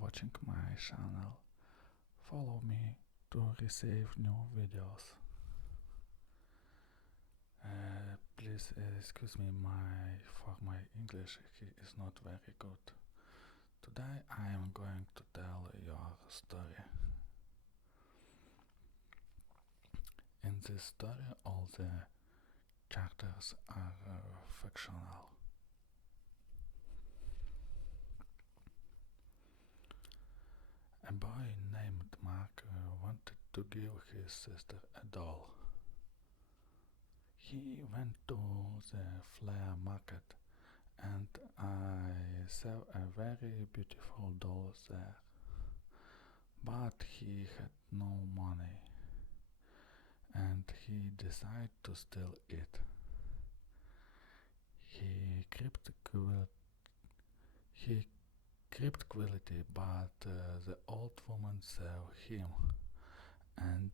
watching my channel. Follow me to receive new videos. Please excuse me for my English is not very good. Today I am going to tell your story. In this story all the characters are fictional. A boy named Mark wanted to give his sister a doll. He went to the flea market and I saw a very beautiful doll there, but he had no money and he decided to steal it. He cribbed quality, but the old woman saw him and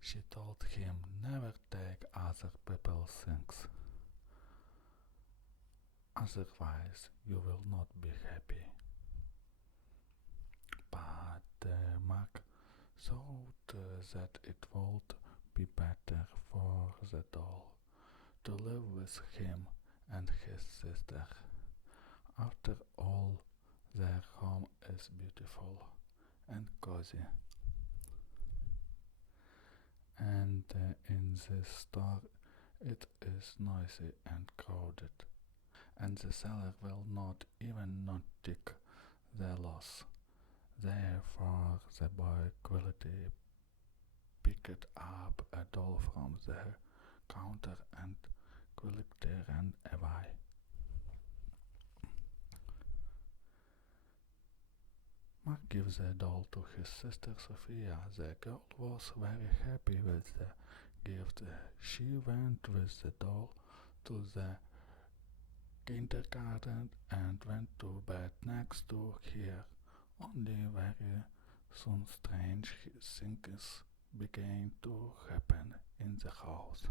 she told him never take other people's things, otherwise you will not be happy. But Mark thought that it would be better for the doll to live with him and his sister. After all, their home is beautiful and cozy. And in this store it is noisy and crowded, and the seller will not even notice the loss. Therefore the boy quickly picked up a doll from the counter and quickly ran away. Mark gives the doll to his sister Sophia. The girl was very happy with the gift. She went with the doll to the kindergarten and went to bed next to her. Only very soon strange things began to happen in the house.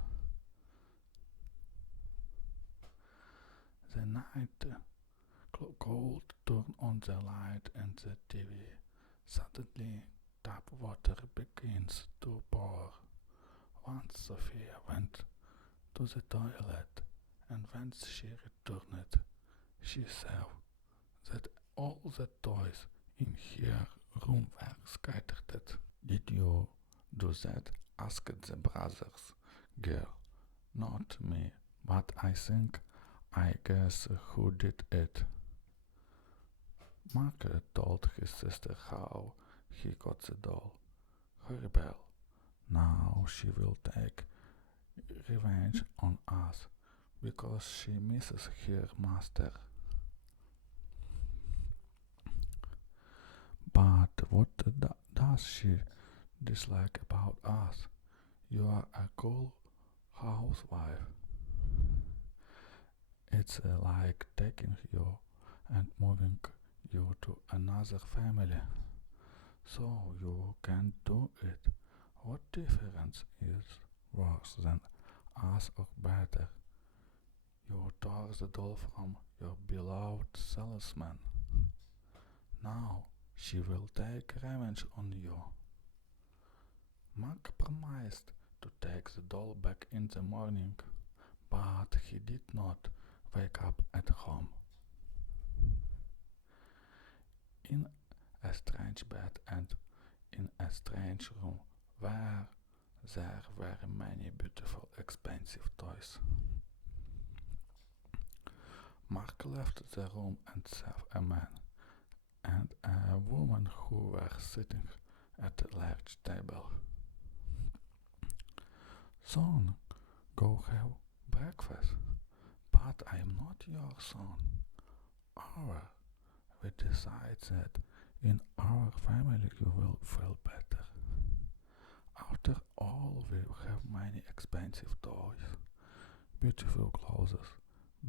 The night cold turned on the light and the TV. Suddenly tap water begins to pour. Once Sophia went to the toilet, and when she returned, she saw that all the toys in her room were scattered. Did you do that? Asked the brothers. Girl, not me, but I guess who did it. Mark told his sister how he got the doll. Horrible. Now she will take revenge on us because she misses her master. But what does she dislike about us? You are a cool housewife. It's like taking you and moving you to another family, so you can do it. What difference is worse than us or better? You tore the doll from your beloved salesman. Now she will take revenge on you. Mark promised to take the doll back in the morning, but he did not wake up at home. In a strange bed and in a strange room where there were many beautiful expensive toys. Mark left the room and saw a man and a woman who were sitting at a large table. Son, go have breakfast. But I am not your son. We decide that in our family you will feel better. After all, we have many expensive toys, beautiful clothes.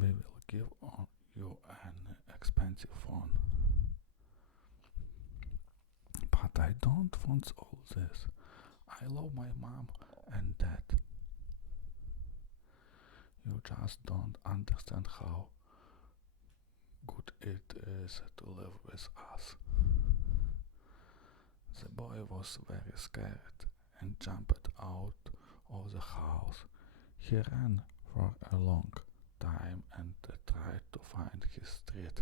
We will give you an expensive phone. But I don't want all this. I love my mom and dad. You just don't understand how good it is to live with us. The boy was very scared and jumped out of the house. He ran for a long time and tried to find his street,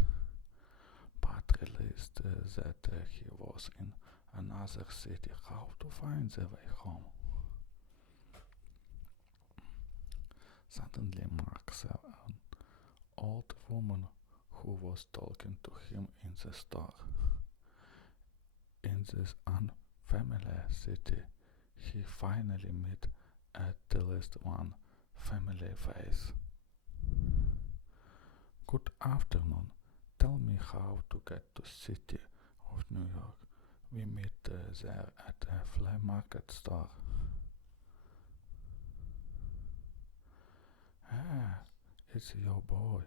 but realized that he was in another city. How to find the way home? Suddenly Mark saw an old woman who was talking to him in the store. In this unfamiliar city, he finally met at least one familiar face. Good afternoon. Tell me how to get to city of New York. We meet there at a flea market store. Ah, it's your boy.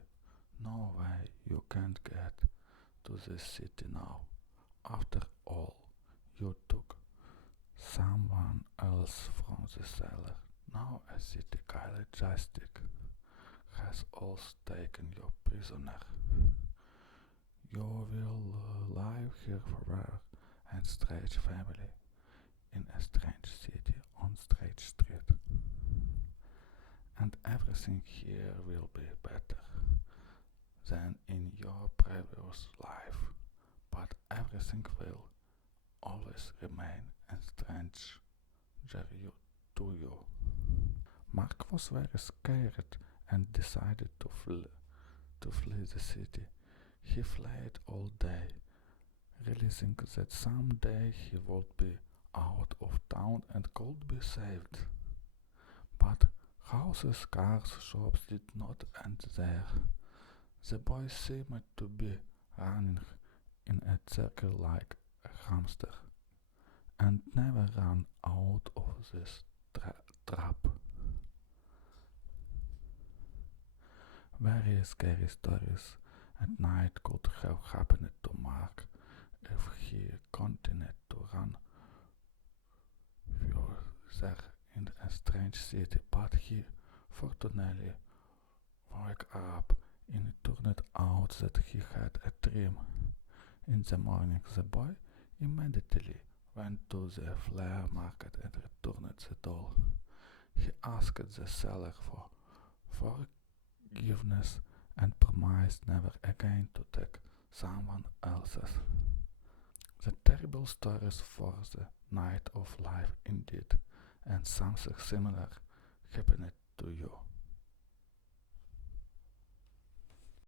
No way you can't get to this city now. After all, you took someone else from the cellar. Now a city Justice has also taken your prisoner. You will live here forever and strange family in a strange city on strange street. And everything here will be better than in your previous life, but everything will always remain a stranger to you. Mark was very scared and decided to flee the city. He fled all day, realizing that someday he would be out of town and could be saved. But houses, cars, shops did not end there. The boy seemed to be running in a circle like a hamster and never ran out of this trap. Very scary stories at night could have happened to Mark if he continued to run further in a strange city, but he fortunately woke up and it turned out that he had a dream. In the morning, the boy immediately went to the flea market and returned the doll. He asked the seller for forgiveness and promised never again to take someone else's. The terrible stories for the night of life indeed, and something similar happened to you.